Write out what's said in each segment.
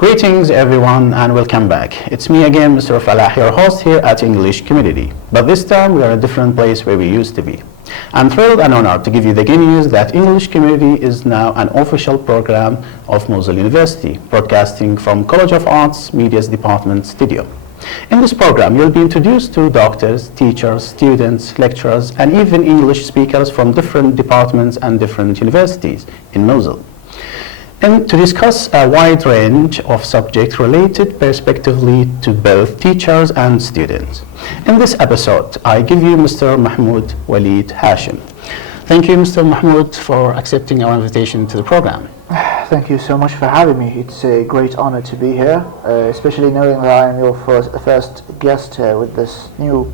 Greetings everyone and welcome back. It's me again, Mr. Falah, your host here at English Community. But this time we are in a different place where we used to be. I'm thrilled and honored to give you the good news that English Community is now an official program of Mosul University, broadcasting from College of Arts Media's Department Studio. In this program, you'll be introduced to doctors, teachers, students, lecturers, and even English speakers from different departments and different universities in Mosul, and to discuss a wide range of subjects related prospectively to both teachers and students. In this episode, I give you Mr. Mahmoud, Waleed, Hashim. Thank you, Mr. Mahmoud, for accepting our invitation to the program. Thank you so much for having me. It's a great honor to be here, especially knowing that I am your first guest here with this new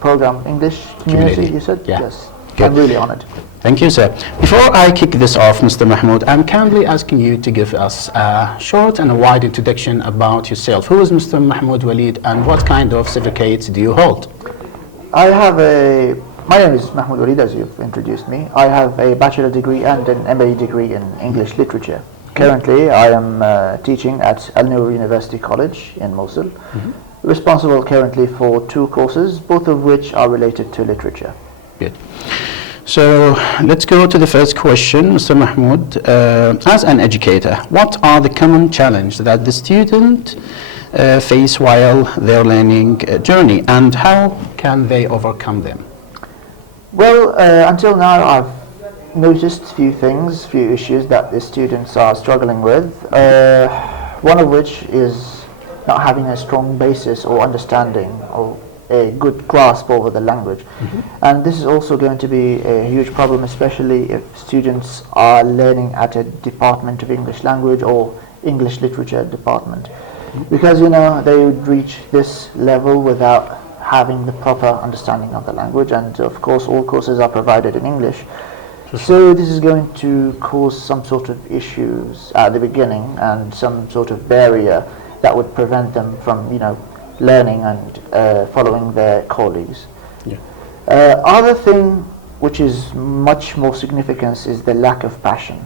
program, English Community, you said? Yeah. Yes. Good. I'm really honored. Thank you, sir. Before I kick this off, Mr. Mahmoud, I'm kindly asking you to give us a short and a wide introduction about yourself. Who is Mr. Mahmoud Waleed and what kind of certificates do you hold? My name is Mahmoud Walid, as you've introduced me. I have a bachelor degree and an MA degree in English literature. Currently, I am teaching at Al-Noor University College in Mosul, responsible currently for 2 courses, both of which are related to literature. Good. So let's go to the first question, Mr. Mahmoud. As an educator, what are the common challenges that the student face while their learning journey, and how can they overcome them? Well, until now I've noticed few issues that the students are struggling with. One of which is not having a strong basis or understanding or a good grasp over the language. And this is also going to be a huge problem, especially if students are learning at a Department of English Language or English Literature department. Because, they would reach this level without having the proper understanding of the language, and of course all courses are provided in English. So this is going to cause some sort of issues at the beginning and some sort of barrier that would prevent them from, learning and following their colleagues. Yeah. Other thing which is much more significant is the lack of passion.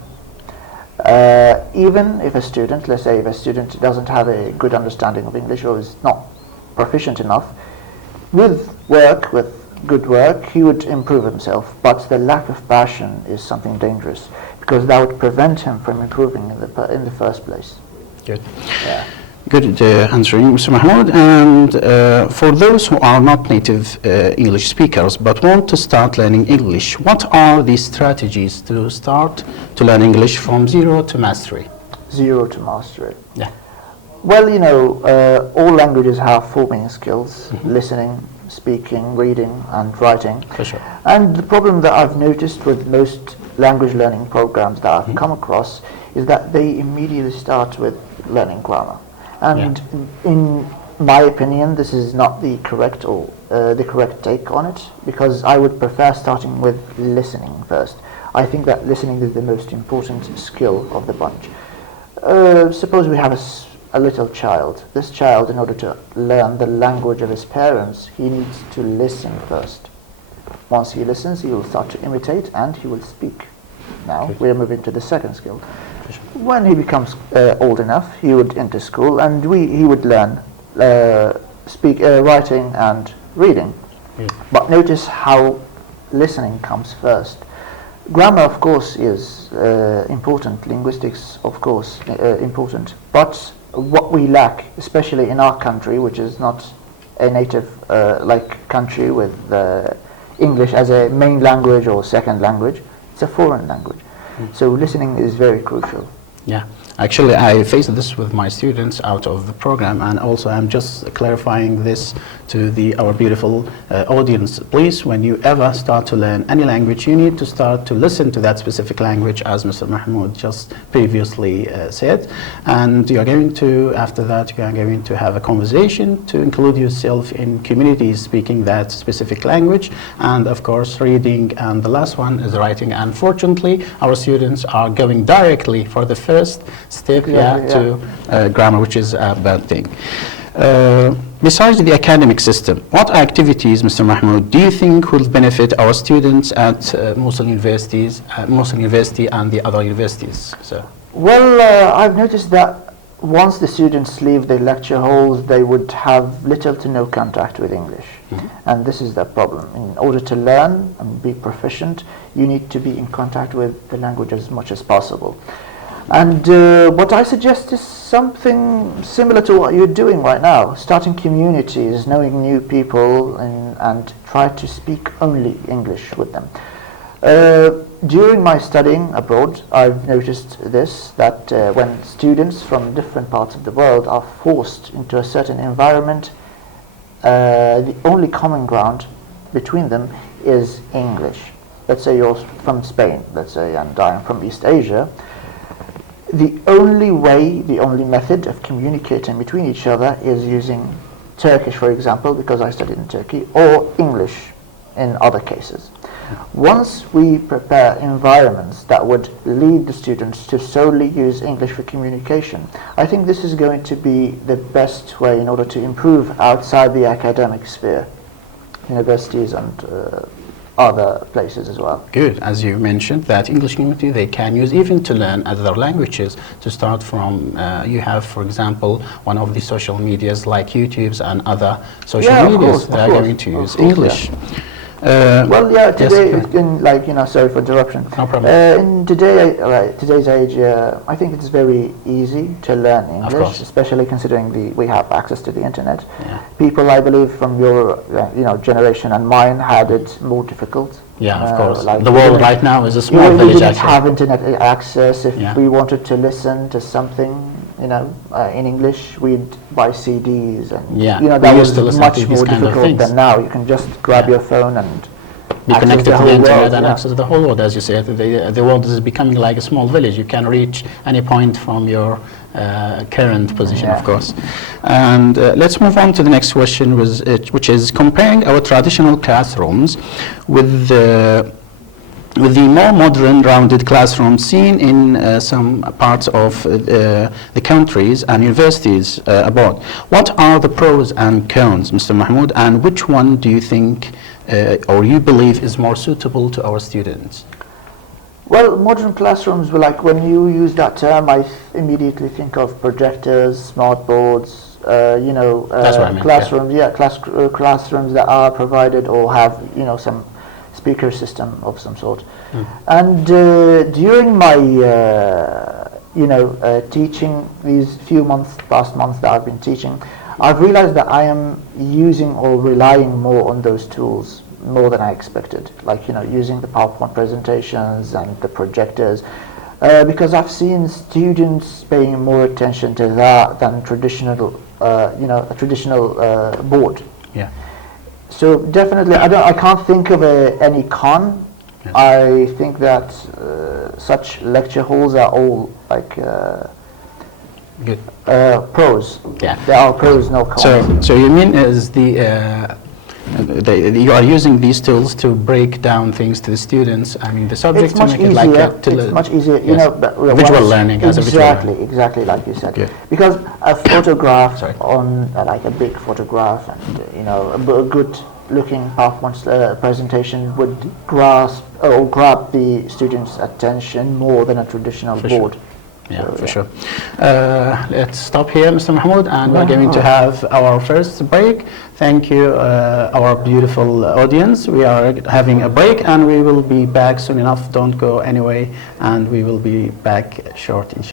Even if a student, let's say if a student doesn't have a good understanding of English or is not proficient enough, with good work, he would improve himself, but the lack of passion is something dangerous because that would prevent him from improving in the first place. Good. Yeah. Good answering, Mr. Mahmoud. And for those who are not native English speakers but want to start learning English, what are the strategies to start to learn English from zero to mastery? Zero to mastery. Yeah. Well, all languages have forming skills, listening, speaking, reading, and writing. For sure. And the problem that I've noticed with most language learning programs that I've come across is that they immediately start with learning grammar. And in my opinion, this is not the correct take on it, because I would prefer starting with listening first. I think that listening is the most important skill of the bunch. Suppose we have a little child. This child, in order to learn the language of his parents, he needs to listen first. Once he listens, he will start to imitate and he will speak. Now we are moving to the second skill. When he becomes old enough, he would enter school and he would learn writing and reading. But notice how listening comes first. Grammar, of course, is important. Linguistics, of course, important. But what we lack, especially in our country, which is not a native country with English as a main language or second language, it's a foreign language. So listening is very crucial. Yeah. Actually, I face this with my students out of the program, and also I'm just clarifying this to our beautiful audience. Please, when you ever start to learn any language, you need to start to listen to that specific language, as Mr. Mahmoud just previously said. And you are going to, after that, you are going to have a conversation to include yourself in communities speaking that specific language, and of course reading, and the last one is writing. Unfortunately, our students are going directly for the first step to grammar, which is a bad thing. Besides the academic system, what activities, Mr. Mahmoud, do you think will benefit our students at Mosul University and the other universities? So. Well, I've noticed that once the students leave the lecture halls, they would have little to no contact with English. And this is the problem. In order to learn and be proficient, you need to be in contact with the language as much as possible. And what I suggest is something similar to what you're doing right now, starting communities, knowing new people, and try to speak only English with them. During my studying abroad, I've noticed this, that when students from different parts of the world are forced into a certain environment, the only common ground between them is English. Let's say you're from Spain, let's say, and I am from East Asia. The only way, the only method of communicating between each other is using Turkish, for example, because I studied in Turkey, or English in other cases. Once we prepare environments that would lead the students to solely use English for communication, I think this is going to be the best way in order to improve outside the academic sphere, universities and other places as well. Good. As you mentioned, that English community, they can use even to learn other languages, to start from, you have, for example, one of the social medias like YouTube's and other social medias, they are going to use English. Yeah. Well, yeah, today, yes, in, like, sorry for interruption. No problem. In today's age, I think it's very easy to learn English, especially considering we have access to the internet. Yeah. People, I believe, from your generation and mine had it more difficult. Yeah, of course. Like the world right now is a small we village. didn't have internet access. If Yeah. we wanted to listen to something, in English, we'd buy CDs, and that was much more difficult than now. You can just grab your phone and be connected to the internet and access the whole world. As you said, the world is becoming like a small village. You can reach any point from your current position, of course. And let's move on to the next question, which is comparing our traditional classrooms with the more modern, rounded classrooms seen in some parts of the countries and universities abroad. What are the pros and cons, Mr. Mahmoud, and which one do you think or you believe is more suitable to our students? Well, modern classrooms, like when you use that term, I immediately think of projectors, smart boards, That's what I meant, classrooms, classrooms that are provided or have, some speaker system of some sort. And during my teaching, these past months that I've been teaching, I've realized that I am using or relying more on those tools more than I expected, like using the PowerPoint presentations and the projectors, because I've seen students paying more attention to that than a traditional board. Yeah. So definitely, I can't think of any con. Yes. I think that such lecture halls are all like Good. Pros. Yeah. There are pros, no cons. So you mean is you are using these tools to break down things to the students? I mean, the subject It's much to make easier. it like It's much easier. Visual learning as a visual learning. Exactly, like you said. Good. Because a photograph Sorry. on like a big photograph and a good looking PowerPoint presentation would grasp or grab the students' attention more than a traditional board. Yeah, for sure. Let's stop here, Mr. Mahmoud, and we're going to have our first break. Thank you, our beautiful audience. We are having a break, and we will be back soon enough. Don't go anyway, and we will be back short, inshallah.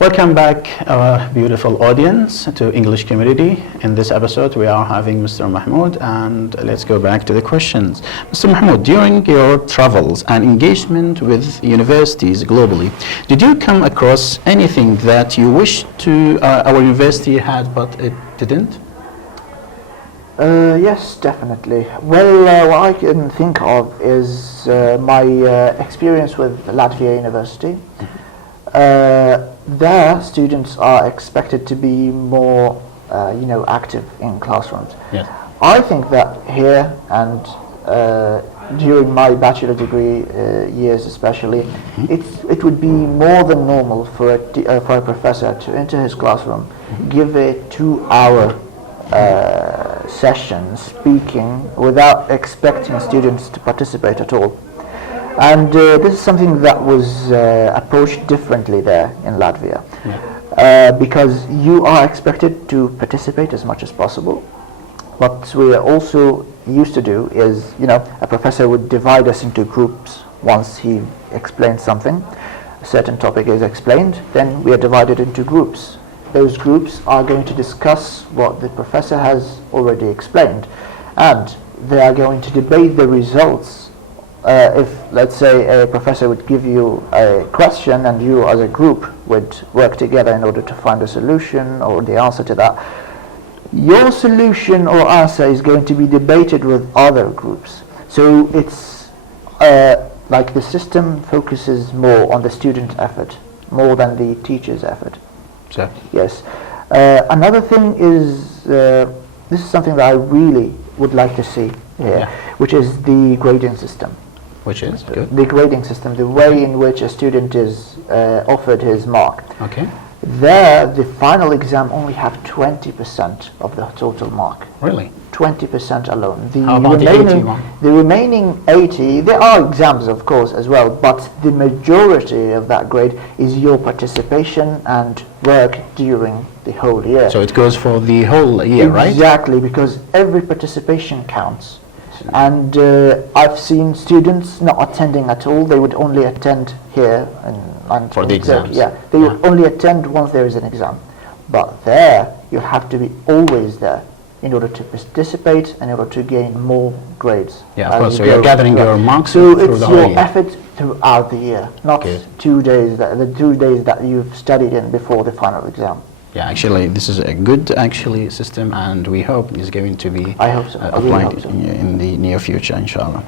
Welcome back, our beautiful audience, to English Community. In this episode, we are having Mr. Mahmoud, and let's go back to the questions. Mr. Mahmoud, during your travels and engagement with universities globally, did you come across anything that you wish to our university had but it didn't? Yes, definitely. Well, what I can think of is my experience with Latvia University. Their students are expected to be more, active in classrooms. Yes. I think that here and during my bachelor degree years especially, it would be more than normal for a professor to enter his classroom, give a 2-hour session speaking without expecting students to participate at all. And this is something that was approached differently there in Latvia. Because you are expected to participate as much as possible. What we are also used to do is, a professor would divide us into groups once he explains something. A certain topic is explained, then we are divided into groups. Those groups are going to discuss what the professor has already explained, and they are going to debate the results. If, let's say, a professor would give you a question and you as a group would work together in order to find a solution or the answer to that, your solution or answer is going to be debated with other groups. So it's like the system focuses more on the student effort, more than the teacher's effort. So. Yes. Another thing is, this is something that I really would like to see here, which is the grading system. Which is good. The grading system, the way in which a student is offered his mark. Okay. There, the final exam only have 20% of the total mark. Really? 20% alone. How about the 81? The remaining 80, there are exams of course as well, but the majority of that grade is your participation and work during the whole year. So it goes for the whole year, right? Exactly, because every participation counts. And I've seen students not attending at all. They would only attend here and for the exams. Yeah, they would only attend once there is an exam. But there, you have to be always there in order to participate and in order to gain more grades. Yeah, of course. So you're gathering your marks so through it's the whole your year. effort throughout the year, not 2 days. The 2 days that you've studied in before the final exam. Yeah, actually, this is a good system, and we hope it's going to be applied in the near future, inshallah.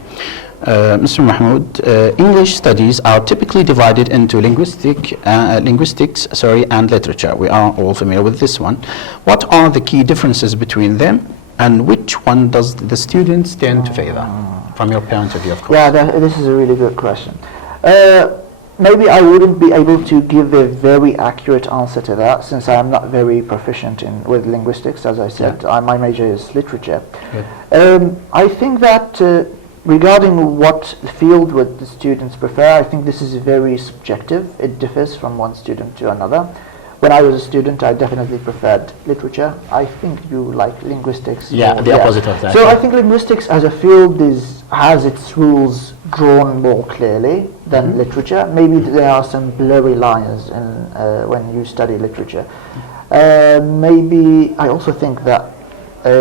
Mr. Mahmood, English studies are typically divided into linguistics, and literature. We are all familiar with this one. What are the key differences between them, and which one does the students tend to favor, from your point of view, of course? Yeah, this is a really good question. Maybe I wouldn't be able to give a very accurate answer to that, since I am not very proficient with linguistics. As I said, my major is literature. I think that regarding what field would the students prefer, I think this is very subjective. It differs from one student to another. When I was a student, I definitely preferred literature. I think you like linguistics. Yeah, the opposite of that. So I think linguistics as a field has its rules drawn more clearly than literature. Maybe there are some blurry lines when you study literature. Maybe I also think that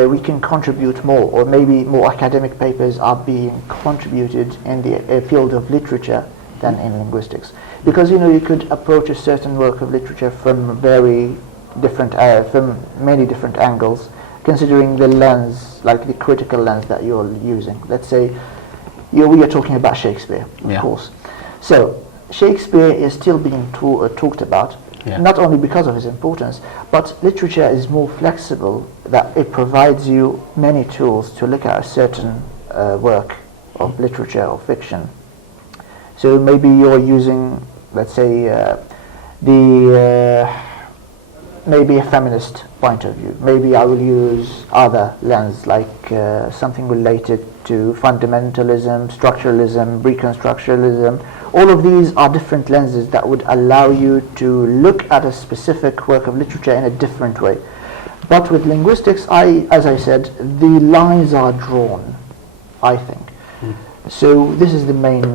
we can contribute more, or maybe more academic papers are being contributed in the field of literature than in linguistics. Because you could approach a certain work of literature from very different, from many different angles, considering the lens, like the critical lens that you're using. Let's say we are talking about Shakespeare, of course. So Shakespeare is still being talked about, not only because of his importance, but literature is more flexible, that it provides you many tools to look at a certain work of literature or fiction. So maybe you're using, let's say, maybe a feminist point of view. Maybe I will use other lens, like something related to fundamentalism, structuralism, reconstructionalism. All of these are different lenses that would allow you to look at a specific work of literature in a different way. But with linguistics, as I said, the lines are drawn, I think. So this is the main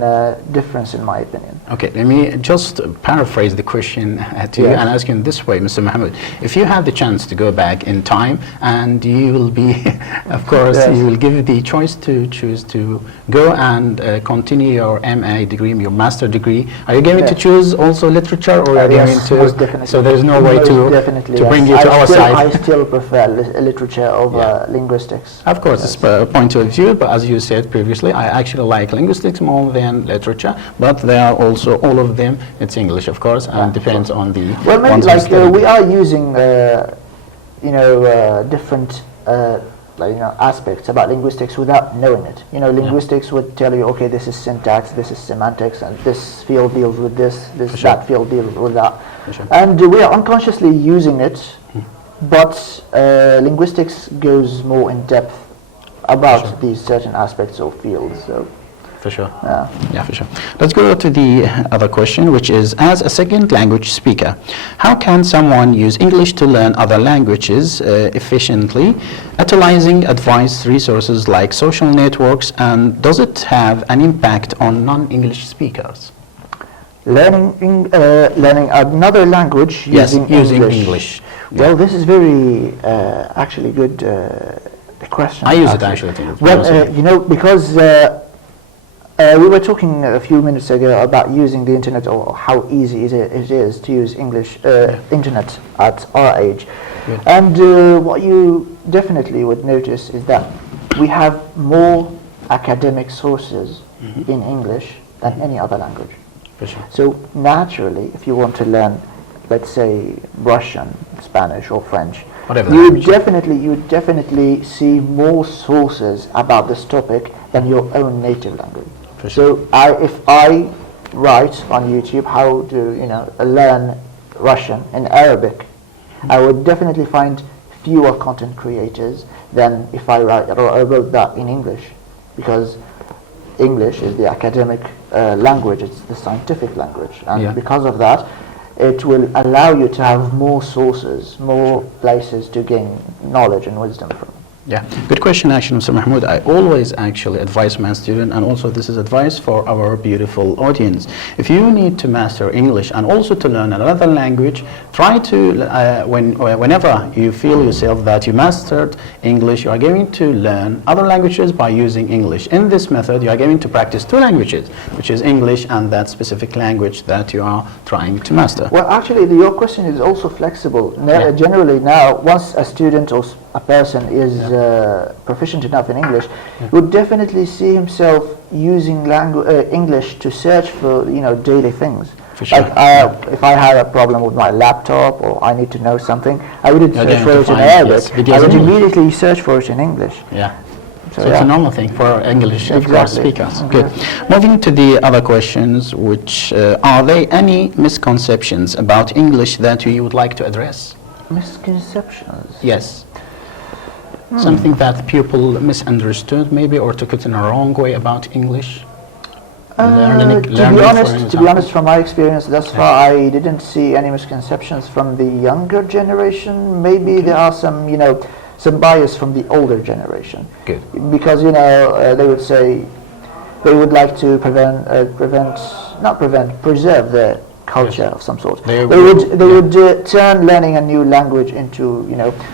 difference in my opinion. Okay, let me just paraphrase the question to you and ask you in this way, Mr. Mahmood. If you have the chance to go back in time and you will be, of course, you will give the choice to choose to go and continue your MA degree, your master degree, are you going to choose also literature, or are you going to, so there's no way to bring you to our side? I still prefer literature over linguistics. Of course, it's a point of view, but as you said previously, I actually like linguistics more than literature, but there are also all of them, it's English of course, and depends on the well, maybe like we are using different like, aspects about linguistics without knowing it. Linguistics would tell you, okay, this is syntax, this is semantics, and this field deals with this, that field deals with that. And we are unconsciously using it, but linguistics goes more in depth about these certain aspects of fields. So. For sure. Yeah, for sure. Let's go to the other question, which is, as a second language speaker, how can someone use English to learn other languages efficiently, utilizing advanced resources like social networks, and does it have an impact on non-English speakers? Learning another language using English. Well, this is very actually good question. I use it actually. Well, because we were talking a few minutes ago about using the internet, or how easy it is to use internet at our age. And what you definitely would notice is that we have more academic sources in English than any other language. For sure. So naturally, if you want to learn, let's say, Russian, Spanish, or French, you would definitely see more sources about this topic than your own native language. So if I write on YouTube how to learn Russian and Arabic, I would definitely find fewer content creators than if I wrote that in English, because English is the academic language, it's the scientific language, and because of that, it will allow you to have more sources, more places to gain knowledge and wisdom from. Yeah, good question actually, Mr. Mahmood. I always actually advise my student, and also this is advice for our beautiful audience. If you need to master English and also to learn another language, try to, whenever you feel yourself that you mastered English, you are going to learn other languages by using English. In this method, you are going to practice two languages, which is English and that specific language that you are trying to master. Well, actually, your question is also flexible. Generally now, once a student or a person is proficient enough in English, would definitely see himself using English to search for daily things. For sure. Like if I had a problem with my laptop or I need to know something, I wouldn't search for it in Arabic. I would immediately search for it in English. Yeah. So it's a normal thing for English speakers. Good. Moving to the other questions, which are there any misconceptions about English that you would like to address? Misconceptions? Yes. Something that people misunderstood maybe, or took it in a wrong way about English? To be honest, from my experience thus far, I didn't see any misconceptions from the younger generation. Maybe there are some, some bias from the older generation. Good. Because, they would say they would like to preserve their culture of some sort. They would turn learning a new language into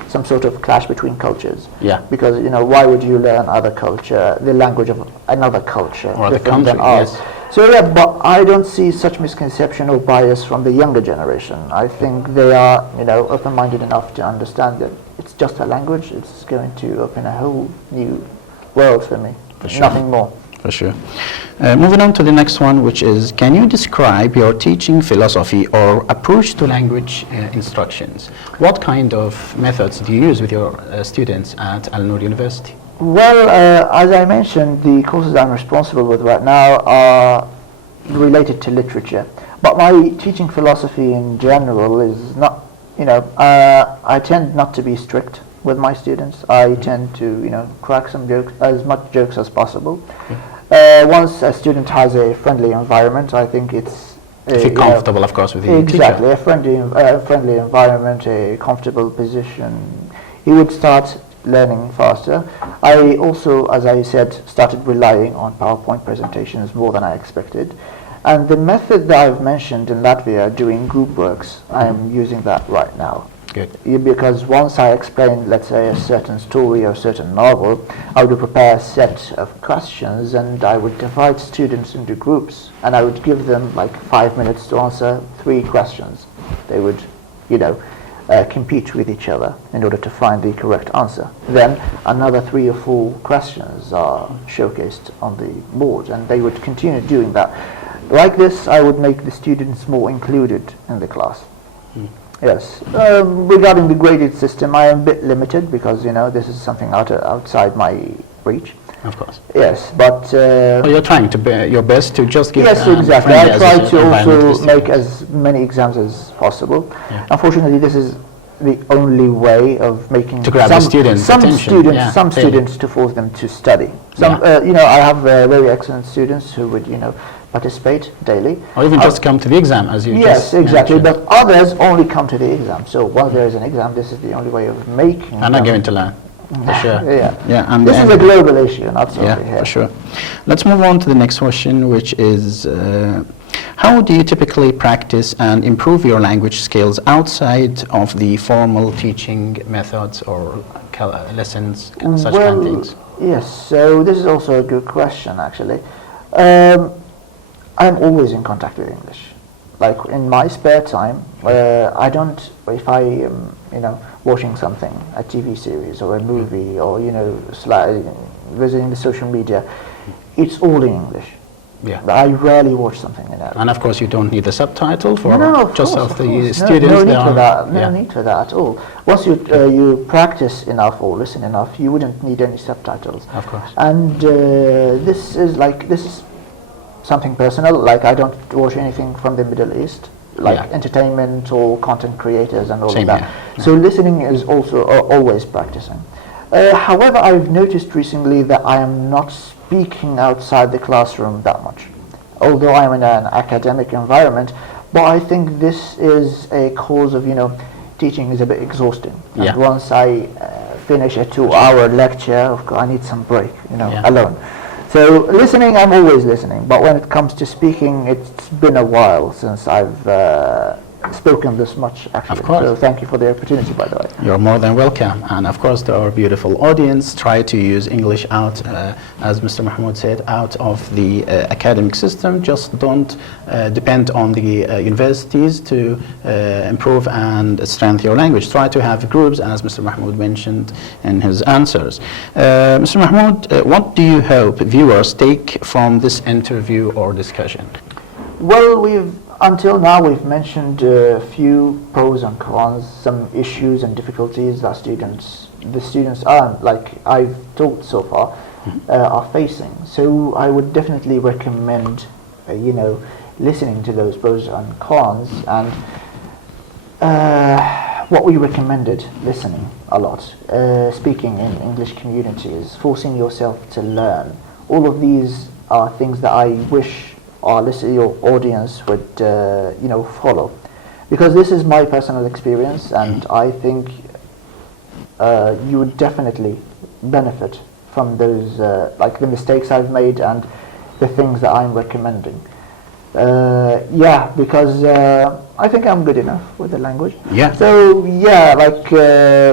some sort of clash between cultures. Yeah. Because why would you learn other culture, the language of another culture, or different than ours? Yes. So but I don't see such misconception or bias from the younger generation. I think they are open-minded enough to understand that it's just a language. It's going to open a whole new world for me. For sure. Nothing more. For sure. Moving on to the next one, which is, can you describe your teaching philosophy or approach to language instructions? What kind of methods do you use with your students at Al Noor University? Well, as I mentioned, the courses I'm responsible with right now are related to literature. But my teaching philosophy in general is not, I tend not to be strict with my students. I tend to, crack some jokes, as much jokes as possible. Once a student has a friendly environment, I think it's feel comfortable, of course, with the exactly teacher. A friendly environment, a comfortable position, he would start learning faster. I also, as I said, started relying on PowerPoint presentations more than I expected. And the method that I've mentioned in Latvia, doing group works, I am using that right now. Good. Because once I explain, let's say, a certain story or a certain novel, I would prepare a set of questions and I would divide students into groups and I would give them like 5 minutes to answer 3 questions. They would, compete with each other in order to find the correct answer. Then another 3 or 4 questions are showcased on the board and they would continue doing that. Like this, I would make the students more included in the class. Yes. Regarding the graded system, I am a bit limited because this is something outside my reach. Of course. Yes, but well, you're trying to be your best to just give. Yes, exactly. I try to also make students. as many exams as possible. Yeah. Unfortunately, this is the only way of making to grab the students' some attention. students to force them to study. Some, I have very excellent students who would, participate daily. Or even just come to the exam, as you yes, just exactly. mentioned. But others only come to the exam. So once there is an exam, this is the only way of making. And not going to learn. For sure. Yeah. And this is a global issue, not solely here. For sure. Let's move on to the next question, which is how do you typically practice and improve your language skills outside of the formal teaching methods or lessons, such kind of things? Yes, so this is also a good question, actually. I'm always in contact with English. Like in my spare time, I don't, if I am, watching something, a TV series or a movie or, visiting the social media, it's all in English. Yeah. I rarely watch something in Arabic. And of course you don't need the subtitle for the students. No need for that. No need for that at all. Once you practice enough or listen enough, you wouldn't need any subtitles. Of course. And this is something personal. Like I don't watch anything from the Middle East, like entertainment or content creators and all Same of that. here. Yeah. So listening is also always practicing. However, I've noticed recently that I am not speaking outside the classroom that much, although I'm in an academic environment. But I think this is a cause of teaching is a bit exhausting. And once I finish a 2-hour lecture, of course, I need some break, alone. So listening, I'm always listening. But when it comes to speaking, it's been a while since I've spoken this much, actually. Of course. So thank you for the opportunity, by the way. You're more than welcome. And of course, to our beautiful audience, try to use English out, as Mr. Mahmoud said, out of the academic system. Just don't depend on the universities to improve and strengthen your language. Try to have groups, as Mr. Mahmoud mentioned in his answers. Mr. Mahmoud, what do you hope viewers take from this interview or discussion? Well, until now, we've mentioned a few pros and cons, some issues and difficulties that the students are, like I've talked so far, are facing. So I would definitely recommend, listening to those pros and cons. And what we recommended, listening a lot, speaking in English communities, forcing yourself to learn. All of these are things that I wish your audience would follow, because this is my personal experience, and I think you would definitely benefit from those like the mistakes I've made and the things that I'm recommending. Because I think I'm good enough with the language. So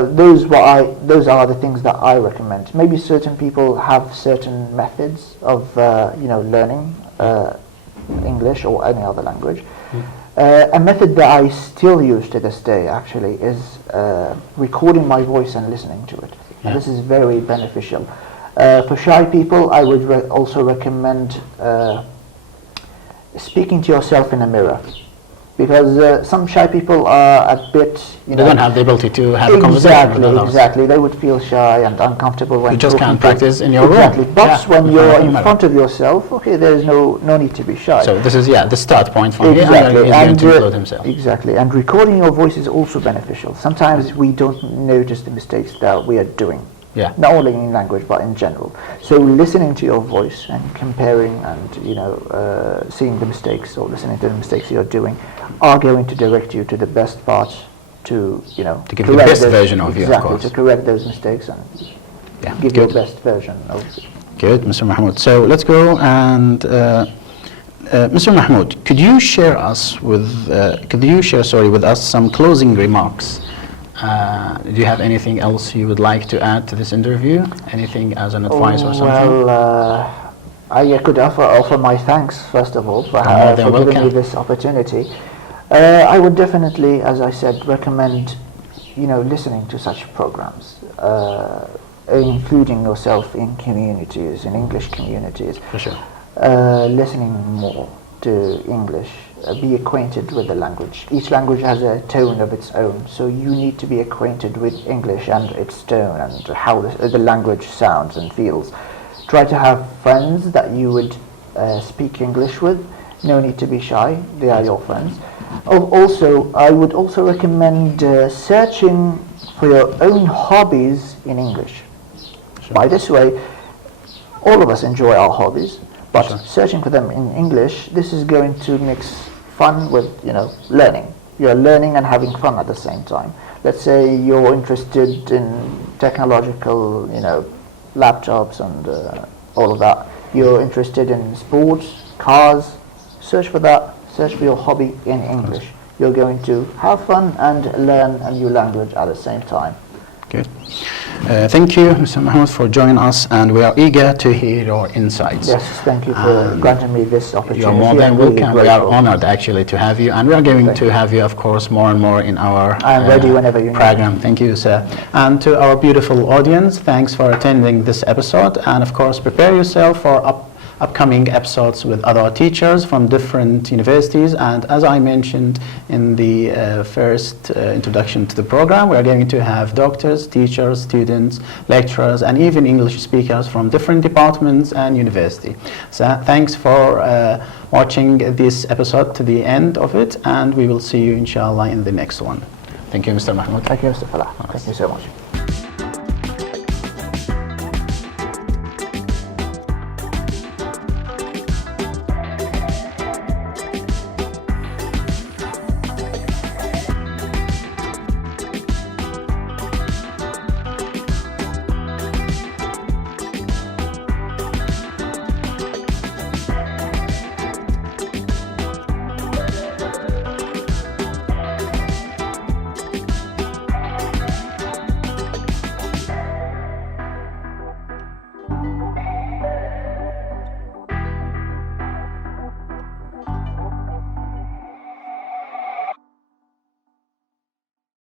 those are the things that I recommend. Maybe certain people have certain methods of learning English or any other language. A method that I still use to this day actually is recording my voice and listening to it. And this is very beneficial. For shy people, I would also recommend speaking to yourself in a mirror, because some shy people are a bit, they don't have the ability to have a conversation with others. Exactly, they would feel shy and uncomfortable when you just talking can't practice in your room. But when you're in mirror. front of yourself, okay, there is no need to be shy. So this is the start point for exactly. He's going to include himself. Exactly, and recording your voice is also beneficial. Sometimes we don't notice the mistakes that we are doing. Not only in language but in general. So listening to your voice and comparing and seeing the mistakes or listening to the mistakes you're doing are going to direct you to the best part to give the best version of you, of exactly, course. to correct those mistakes and give your best version of it. Good, Mr. Mahmoud. So let's go and Mr. Mahmoud, could you share with us some closing remarks? Do you have anything else you would like to add to this interview? Anything as an advice or something? Well, I could offer my thanks first of all for giving me this opportunity. I would definitely, as I said, recommend listening to such programs, including yourself in communities, in English communities. For sure. Listening more to English be acquainted with the language. Each language has a tone of its own, so you need to be acquainted with English and its tone and how the language sounds and feels. Try to have friends that you would speak English with. No need to be shy, they are your friends. Also, I would also recommend searching for your own hobbies in English. By this way, all of us enjoy our hobbies, but searching for them in English, this is going to mix fun with, learning. You're learning and having fun at the same time. Let's say you're interested in technological, laptops and all of that. You're interested in sports, cars. Search for that. Search for your hobby in English. You're going to have fun and learn a new language at the same time. Good. Thank you, Mr. Mahmoud, for joining us, and we are eager to hear your insights. Yes, thank you for granting me this opportunity. You're more than welcome. We are honored actually to have you, and we are going to have you, of course, more and more in our I'm ready whenever you program. need. Thank you, sir. And to our beautiful audience, thanks for attending this episode, and of course, prepare yourself for upcoming episodes with other teachers from different universities. And as I mentioned in the first introduction to the program, we are going to have doctors, teachers, students, lecturers, and even English speakers from different departments and university. So thanks for watching this episode to the end of it, and we will see you inshallah in the next one. Thank you, Mr. Mahmoud. Thank you, Mr. Falah. Thank you so much.